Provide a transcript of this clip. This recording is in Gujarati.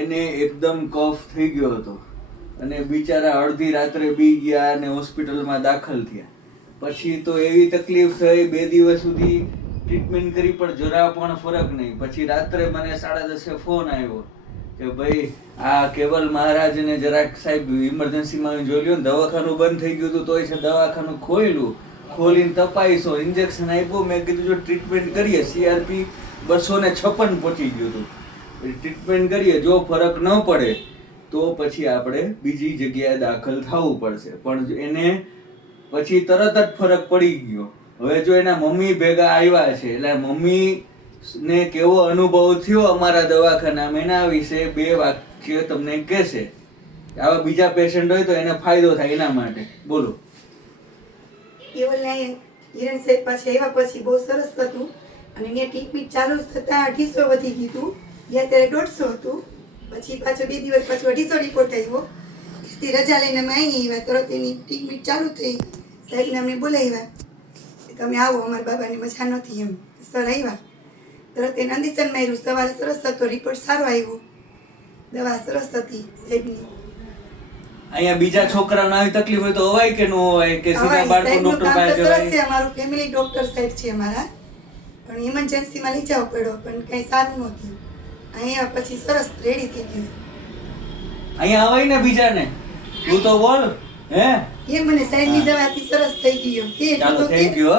એને એકદમ કફ થઈ ગયો હતો અને બિચારા અડધી રાત્રે બી ગયા અને હોસ્પિટલમાં દાખલ થયા. પછી તો એવી તકલીફ થઈ, 2 દિવસ સુધી ટ્રીટમેન્ટ કરી પણ જરા પણ ફરક નહીં. પછી રાત્રે મને 10:30 ફોન આવ્યો કે ભાઈ આ કેવલ મહારાજને જરાક સાહેબ ઇમરજન્સીમાં જોઈ લ્યો ને, દવાખાનું બંધ થઈ ગયું હતું તોય છે દવાખાનું ખોલીને તપાઈશો, ઇન્જેક્શન આપ્યું. મેં કીધું જો ટ્રીટમેન્ટ કરીએ, CRP 256 પહોંચી ગયું હતું, ટ્રીટમેન્ટ કરીએ, જો ફરક ન પડે તો પછી આપણે બીજી જગ્યાએ દાખલ થવું પડશે. પણ એને પછી તરત જ ફરક પડી ગયો. હવે જો એના મમ્મી ભેગા આવ્યા છે એટલે મમ્મી ને કેવો અનુભવ થયો અમારા દવાખાનામાં એના વિશે 2 વાક્ય તમને કહેશે. આવા બીજા પેશન્ટ હોય તો એને ફાયદો થાય એના માટે. બોલો. કેવલને હિરણ સાહેબ પાસે આવ્યા પછી બહુ સરસ હતું અને એને ટ્રીટમેન્ટ ચાલુ થતાં 250 વધી ગયું હતું. ત્યાં ત્યારે 150 હતું. પછી પાછો 2 દિવસ પછી 250 રિપોર્ટ આવ્યો. તે રજા લઈને અમે અહીં આવ્યા, તરત એની ટ્રીટમેન્ટ ચાલુ થઈ. સાહેબને અમને બોલાવ્યા કે તમે આવો, અમારા બાબાને મજા નથી એમ. સર આવ્યા, તરત એને ઇન્જેક્શન માર્યું. સવારે સરસ હતો, રિપોર્ટ સારો આવ્યો, દવા સરસ હતી સાહેબની. અહીંયા બીજા છોકરાઓને આવી તકલીફ હોય તો અવાય કે ન અવાય કે સીધા બાળકો ડોક્ટર પાસે જવાય? છે અમારું ફેમિલી ડોક્ટર સાહેબ છે અમારા, પણ ઇમરજન્સીમાં લઈ જવો પડ્યો પણ કંઈ સારું નહોતું. અહીંયા પછી સરસ રેડી થઈ ગયું. અહીંયા અવાય ને બીજાને, તું તો બોલ. હે એ મને સાહેબની દવાથી સરસ થઈ ગયું. ચાલો, થેન્ક યુ.